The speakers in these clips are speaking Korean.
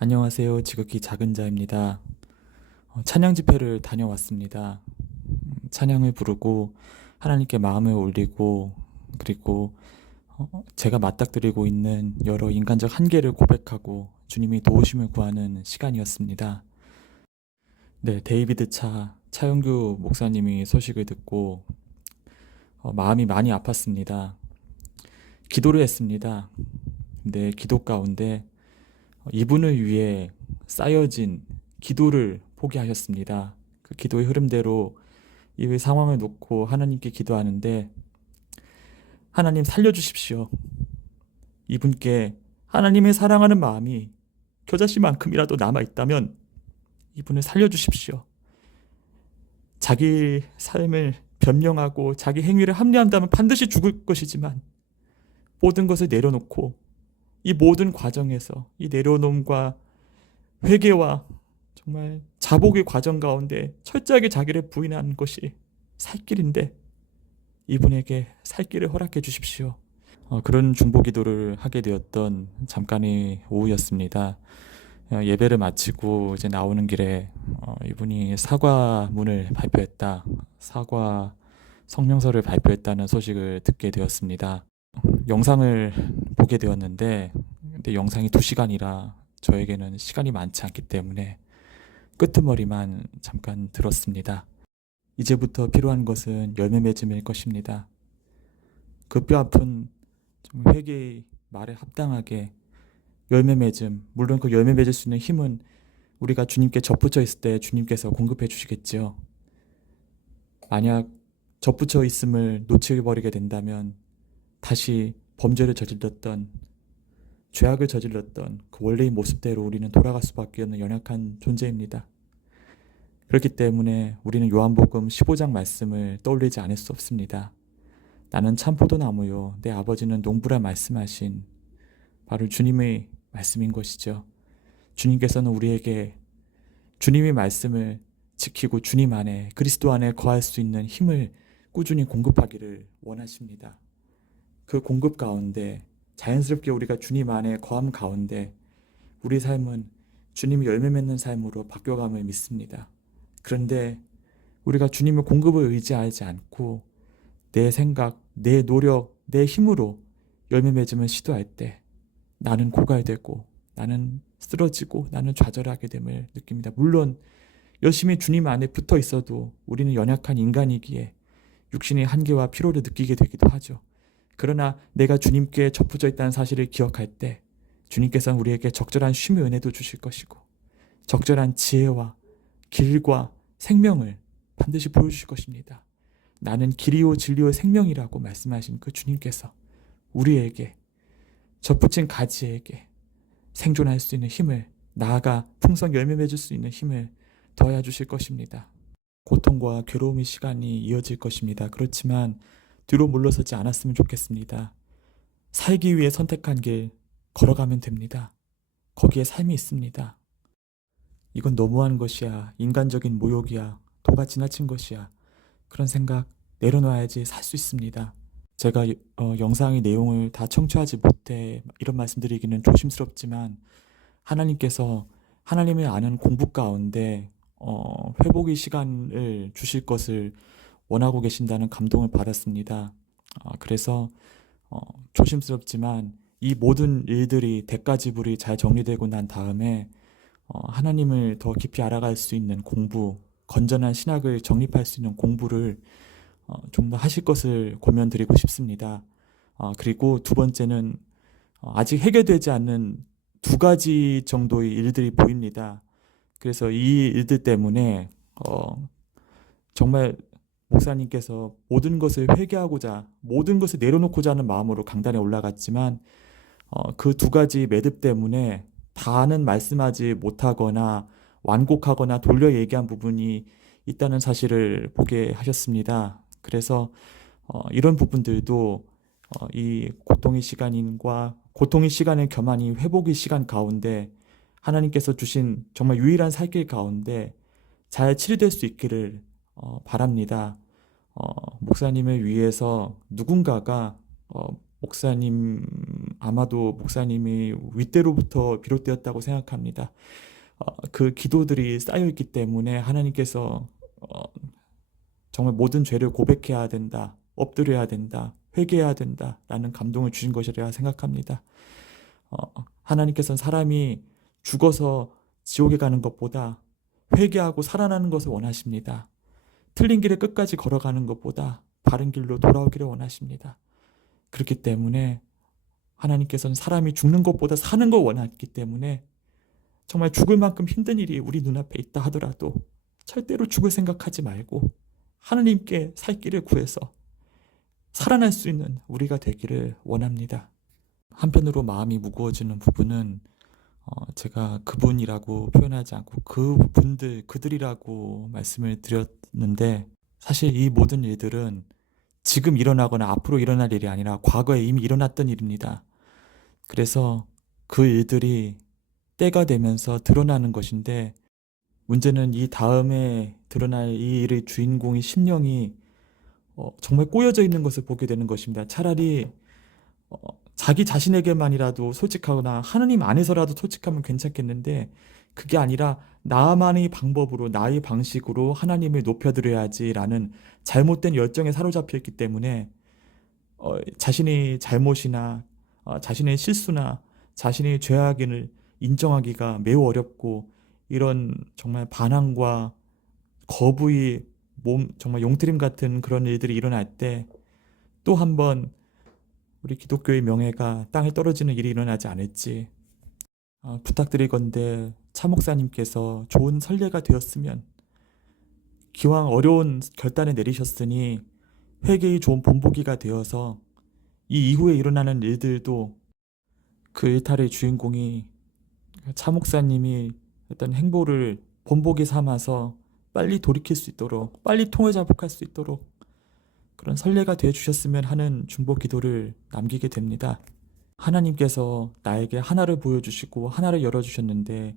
안녕하세요. 지극히 작은 자입니다. 찬양 집회를 다녀왔습니다. 찬양을 부르고 하나님께 마음을 올리고 그리고 제가 맞닥뜨리고 있는 여러 인간적 한계를 고백하고 주님이 도우심을 구하는 시간이었습니다. 네, 데이비드 차영규 목사님이 소식을 듣고 마음이 많이 아팠습니다. 기도를 했습니다. 근데 기도 가운데 이분을 위해 쌓여진 기도를 포기하셨습니다. 그 기도의 흐름대로 이 상황을 놓고 하나님께 기도하는데, 하나님 살려주십시오. 이분께 하나님의 사랑하는 마음이 겨자씨만큼이라도 남아있다면 이분을 살려주십시오. 자기 삶을 변명하고 자기 행위를 합리한다면 반드시 죽을 것이지만 모든 것을 내려놓고 이 모든 과정에서 이 내려놓음과 회개와 정말 자복의 과정 가운데 철저하게 자기를 부인하는 것이 살 길인데 이분에게 살 길을 허락해 주십시오. 그런 중보 기도를 하게 되었던 잠깐의 오후였습니다. 예배를 마치고 이제 나오는 길에 이분이 사과문을 발표했다, 사과 성명서를 발표했다는 소식을 듣게 되었습니다. 영상을 보게 되었는데, 근데 영상이 2시간이라 저에게는 시간이 많지 않기 때문에 끄트머리만 잠깐 들었습니다. 이제부터 필요한 것은 열매 맺음일 것입니다. 그 뼈아픈 회개의 말에 합당하게 열매 맺음, 물론 그 열매 맺을 수 있는 힘은 우리가 주님께 접붙여 있을 때 주님께서 공급해 주시겠죠. 만약 접붙여 있음을 놓쳐버리게 된다면 다시 범죄를 저질렀던, 죄악을 저질렀던 그 원래의 모습대로 우리는 돌아갈 수밖에 없는 연약한 존재입니다. 그렇기 때문에 우리는 요한복음 15장 말씀을 떠올리지 않을 수 없습니다. 나는 참 포도나무요 내 아버지는 농부라 말씀하신 바로 주님의 말씀인 것이죠. 주님께서는 우리에게 주님의 말씀을 지키고 주님 안에, 그리스도 안에 거할 수 있는 힘을 꾸준히 공급하기를 원하십니다. 그 공급 가운데 자연스럽게 우리가 주님 안에 거함 가운데 우리 삶은 주님이 열매 맺는 삶으로 바뀌어감을 믿습니다. 그런데 우리가 주님의 공급을 의지하지 않고 내 생각, 내 노력, 내 힘으로 열매 맺음을 시도할 때 나는 고갈되고 나는 쓰러지고 나는 좌절하게 됨을 느낍니다. 물론 열심히 주님 안에 붙어 있어도 우리는 연약한 인간이기에 육신의 한계와 피로를 느끼게 되기도 하죠. 그러나 내가 주님께 접붙어 있다는 사실을 기억할 때 주님께서는 우리에게 적절한 쉼의 은혜도 주실 것이고 적절한 지혜와 길과 생명을 반드시 보여주실 것입니다. 나는 길이요 진리요 생명이라고 말씀하신 그 주님께서 우리에게, 접붙인 가지에게 생존할 수 있는 힘을, 나아가 풍성 열매 맺을 수 있는 힘을 더해 주실 것입니다. 고통과 괴로움의 시간이 이어질 것입니다. 그렇지만 뒤로 물러서지 않았으면 좋겠습니다. 살기 위해 선택한 길 걸어가면 됩니다. 거기에 삶이 있습니다. 이건 너무한 것이야, 인간적인 모욕이야, 도가 지나친 것이야, 그런 생각 내려놔야지 살 수 있습니다. 제가 영상의 내용을 다 청취하지 못해 이런 말씀드리기는 조심스럽지만 하나님께서 하나님을 아는 공부 가운데 회복의 시간을 주실 것을 원하고 계신다는 감동을 받았습니다. 그래서 조심스럽지만 이 모든 일들이 대가 지불이 잘 정리되고 난 다음에 하나님을 더 깊이 알아갈 수 있는 공부, 건전한 신학을 정립할 수 있는 공부를 좀 더 하실 것을 권면드리고 싶습니다. 그리고 두 번째는 아직 해결되지 않는 2가지 정도의 일들이 보입니다. 그래서 이 일들 때문에 정말 목사님께서 모든 것을 회개하고자, 모든 것을 내려놓고자 하는 마음으로 강단에 올라갔지만 그 2가지 매듭 때문에 다는 말씀하지 못하거나 완곡하거나 돌려 얘기한 부분이 있다는 사실을 보게 하셨습니다. 그래서 이런 부분들도 이 고통의 시간을 겸한 이 회복의 시간 가운데 하나님께서 주신 정말 유일한 살 길 가운데 잘 치료될 수 있기를 바랍니다. 목사님을 위해서 누군가가 목사님, 아마도 목사님이 윗대로부터 비롯되었다고 생각합니다. 그 기도들이 쌓여있기 때문에 하나님께서 어, 정말 모든 죄를 고백해야 된다, 엎드려야 된다, 회개해야 된다라는 감동을 주신 것이라 생각합니다. 하나님께서는 사람이 죽어서 지옥에 가는 것보다 회개하고 살아나는 것을 원하십니다. 틀린 길을 끝까지 걸어가는 것보다 바른 길로 돌아오기를 원하십니다. 그렇기 때문에 하나님께서는 사람이 죽는 것보다 사는 걸 원하기 때문에 정말 죽을 만큼 힘든 일이 우리 눈앞에 있다 하더라도 절대로 죽을 생각하지 말고 하나님께 살 길을 구해서 살아날 수 있는 우리가 되기를 원합니다. 한편으로 마음이 무거워지는 부분은 제가 그분이라고 표현하지 않고 그들이라고 말씀을 드렸는데, 사실 이 모든 일들은 지금 일어나거나 앞으로 일어날 일이 아니라 과거에 이미 일어났던 일입니다. 그래서 그 일들이 때가 되면서 드러나는 것인데, 문제는 이 다음에 드러날 이 일의 주인공의 심령이 정말 꼬여져 있는 것을 보게 되는 것입니다. 차라리 어, 자기 자신에게만이라도 솔직하거나 하느님 안에서라도 솔직하면 괜찮겠는데, 그게 아니라 나만의 방법으로 나의 방식으로 하나님을 높여드려야지라는 잘못된 열정에 사로잡혀 있기 때문에 자신의 잘못이나 자신의 실수나 자신의 죄악을 인정하기가 매우 어렵고, 이런 정말 반항과 거부의 정말 용트림 같은 그런 일들이 일어날 때 또 한번 우리 기독교의 명예가 땅에 떨어지는 일이 일어나지 않을지 부탁드리건대 차 목사님께서 좋은 선례가 되었으면, 기왕 어려운 결단을 내리셨으니 회개의 좋은 본보기가 되어서 이 이후에 일어나는 일들도 그 일탈의 주인공이 차 목사님이 어떤 행보를 본보기 삼아서 빨리 돌이킬 수 있도록, 빨리 통회자복할 수 있도록 그런 선례가 되어 주셨으면 하는 중보 기도를 남기게 됩니다. 하나님께서 나에게 하나를 보여주시고 하나를 열어주셨는데,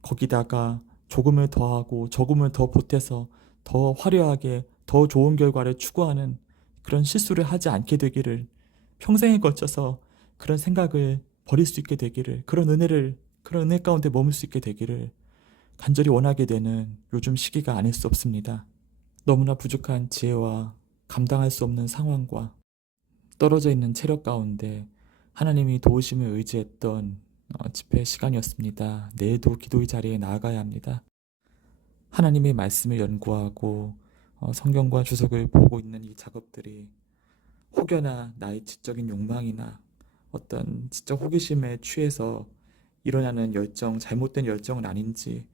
거기다가 조금을 더하고 조금을 더 보태서 더 화려하게 더 좋은 결과를 추구하는 그런 실수를 하지 않게 되기를, 평생에 걸쳐서 그런 생각을 버릴 수 있게 되기를, 그런 은혜 가운데 머물 수 있게 되기를 간절히 원하게 되는 요즘 시기가 아닐 수 없습니다. 너무나 부족한 지혜와 감당할 수 없는 상황과 떨어져 있는 체력 가운데 하나님이 도우심을 의지했던 집회 시간이었습니다. 내일도 기도의 자리에 나아가야 합니다. 하나님의 말씀을 연구하고 성경과 주석을 보고 있는 이 작업들이 혹여나 나의 지적인 욕망이나 어떤 지적 호기심에 취해서 일어나는 열정, 잘못된 열정은 아닌지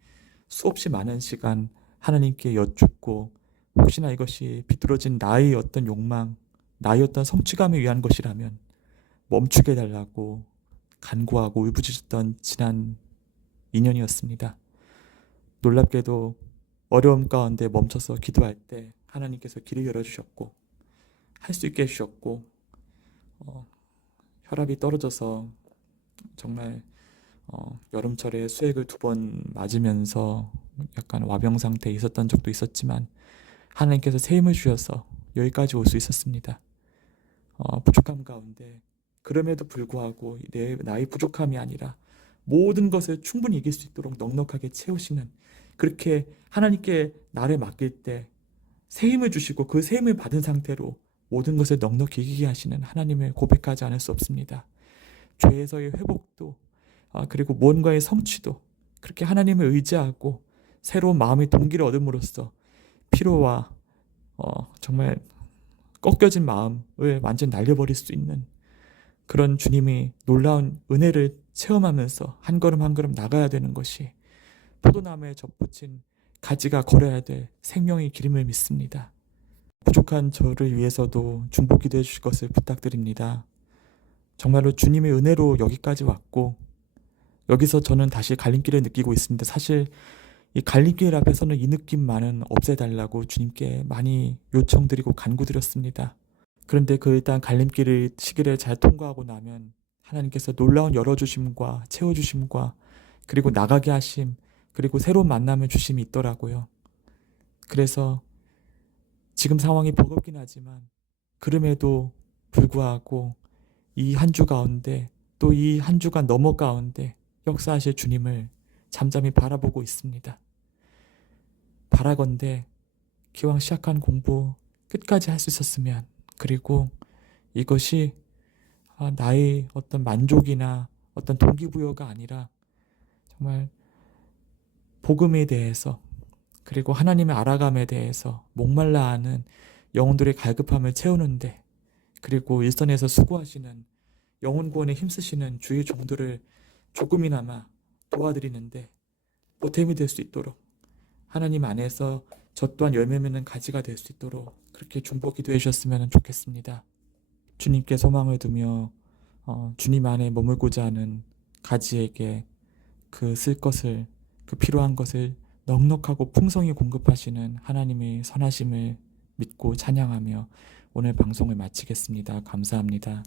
수없이 많은 시간 하나님께 여쭙고, 혹시나 이것이 비뚤어진 나의 어떤 욕망, 나의 어떤 성취감을 위한 것이라면 멈추게 해달라고 간구하고 울부짖었던 지난 2년이었습니다. 놀랍게도 어려움 가운데 멈춰서 기도할 때 하나님께서 길을 열어주셨고, 할 수 있게 해주셨고, 혈압이 떨어져서 정말 여름철에 수액을 2번 맞으면서 약간 와병 상태에 있었던 적도 있었지만, 하나님께서 새 힘을 주셔서 여기까지 올 수 있었습니다. 부족함 가운데 그럼에도 불구하고 나의 부족함이 아니라 모든 것을 충분히 이길 수 있도록 넉넉하게 채우시는, 그렇게 하나님께 나를 맡길 때 새 힘을 주시고 그 새 힘을 받은 상태로 모든 것을 넉넉히 이기게 하시는 하나님을 고백하지 않을 수 없습니다. 죄에서의 회복도 그리고 무언가의 성취도 그렇게 하나님을 의지하고 새로운 마음의 동기를 얻음으로써 피로와 정말 꺾여진 마음을 완전 날려버릴 수 있는 그런 주님이 놀라운 은혜를 체험하면서 한 걸음 한 걸음 나가야 되는 것이 포도나무에 접붙인 가지가 걸어야 될 생명의 길임을 믿습니다. 부족한 저를 위해서도 중보 기도해 주실 것을 부탁드립니다. 정말로 주님의 은혜로 여기까지 왔고, 여기서 저는 다시 갈림길을 느끼고 있습니다. 사실 이 갈림길 앞에서는 이 느낌만은 없애달라고 주님께 많이 요청드리고 간구드렸습니다. 그런데 일단 갈림길의 시기를 잘 통과하고 나면 하나님께서 놀라운 열어주심과 채워주심과 그리고 나가게 하심, 그리고 새로운 만남을 주심이 있더라고요. 그래서 지금 상황이 버겁긴 하지만 그럼에도 불구하고 이 한 주 가운데 또 이 한 주간 넘어 가운데 역사하실 주님을 잠잠히 바라보고 있습니다. 바라건대 기왕 시작한 공부 끝까지 할 수 있었으면, 그리고 이것이 나의 어떤 만족이나 어떤 동기부여가 아니라 정말 복음에 대해서, 그리고 하나님의 알아감에 대해서 목말라 하는 영혼들의 갈급함을 채우는데, 그리고 일선에서 수고하시는 영혼 구원에 힘쓰시는 주의 종들을 조금이나마 도와드리는데 보탬이 될 수 있도록, 하나님 안에서 저 또한 열매 맺는 가지가 될 수 있도록 그렇게 중보 기도해 주셨으면 좋겠습니다. 주님께 소망을 두며 주님 안에 머물고자 하는 가지에게 그 쓸 것을, 그 필요한 것을 넉넉하고 풍성히 공급하시는 하나님의 선하심을 믿고 찬양하며 오늘 방송을 마치겠습니다. 감사합니다.